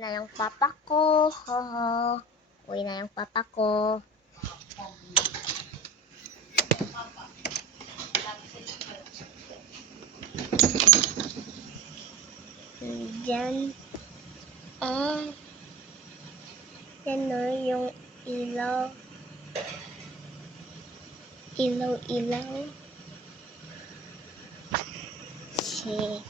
na yung papa ko. Hoho. Uwi na yung papa ko. Diyan. Yan o, yung ilaw. Ilaw. Si.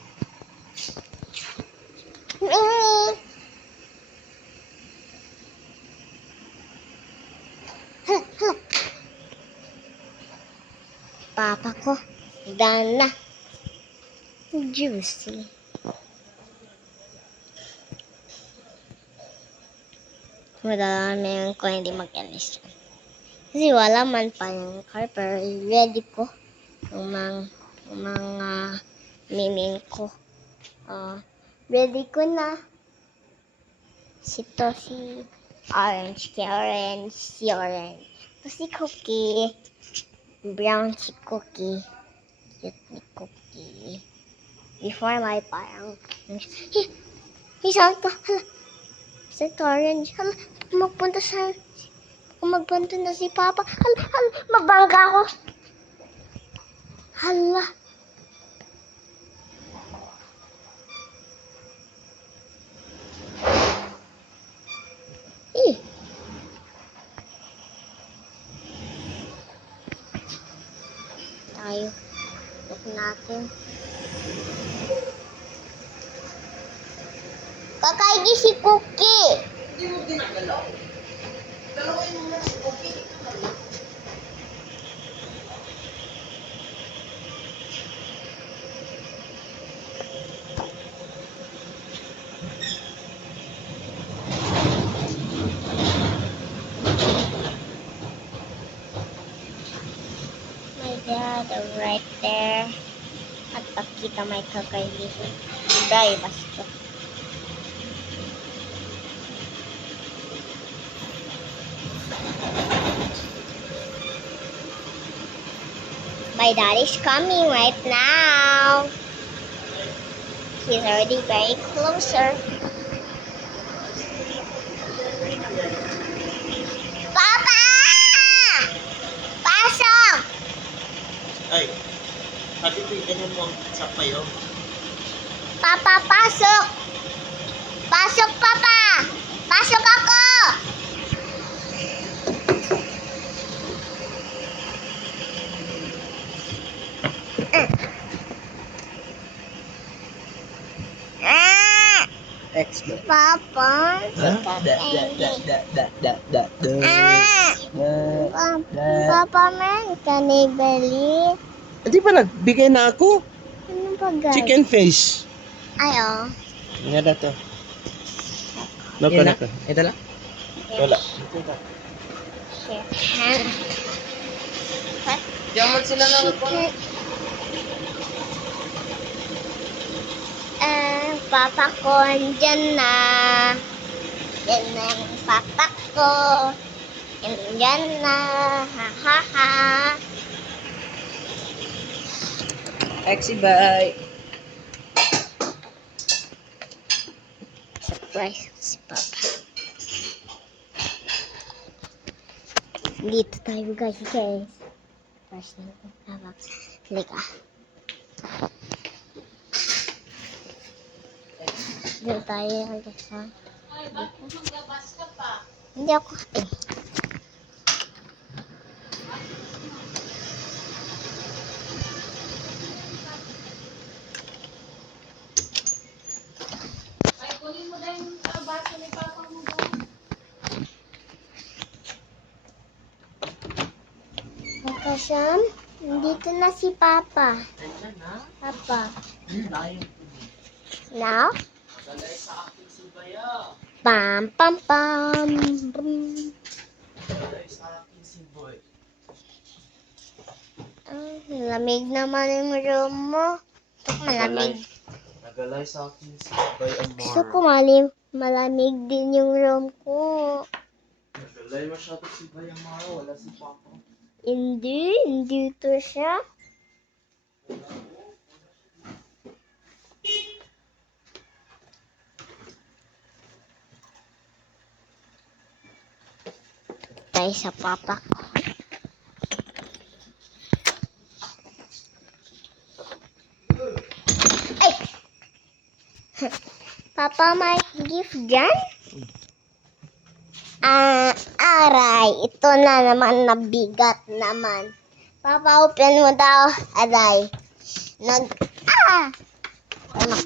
Papa ko. Dana. Juicy. Madami ko hindi mag-alis yan. Kasi wala man pa yung car, pero ready ko yung mga miming ko. Ready ko na. Si Orange. Si Orange. Ito si Cookie. Brown si Cookie. Cute ni Cookie. Before my parang... Saan ka? Hala. Si Orange. Hala. Magpunta na si Papa. Hala. Mabangga ako. Hala. Tayo. Look natin. Kakaigi si Cookie. Hindi mo ginagalaw. Galawin mo na si Cookie. My dad right there. At pagkita may kakaigi. Bye, basta. My dad is coming right now. He's already very closer. Papa! Pasok! Ay, sabi ko ganyan mo sa payo. Papa, pasok! Pasok, Papa! Pasok ako! X-Men. Papa, Papa, man, kanibali. Di ba nagbigay na ako? Ano ba, guys? Chicken face. Ay, oh. Nga na to. Nako. Ito lang? Wala. Chicken. Diyan sila na ako. Papa ko, andyan na. Yan na yung papa ko. Andyan na. Ha. Exy, bye. Surprise si papa. Dito tayo guys. First na ito. Halika. Dito tayo guys ha. Ay, ba't mo maglabas ka pa? Hindi ako Ay, kunin mo na yung baso ni Papa mo doon. Magkasam. Dito na si Papa. Papa. Now? Dalay sa akin si Baya. Pam. Dalay sa akin si Boy. Lamig naman yung room mo. Malamig. Nagalay sa akin si Bay Amar. Gusto ko malamig din yung room ko. Nagalay masyado si Bay Amar. Wala si Papa. Hindi to siya. bigay sa papa ko. Ay! Papa, may gift dyan? Aray. Ito na naman, nabigat naman. Papa, open mo daw. Aray. Ano? Wala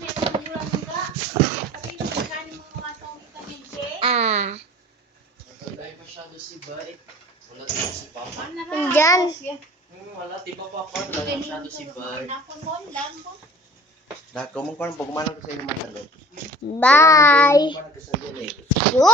masyado si Bay. Wala din si Papa. Dyan. Wala, di ba Papa? Wala masyado si Bay. Dako mo parang pagkumanan ko sa inyo matalo. Bye. Kailangan ko sa dili. Yo!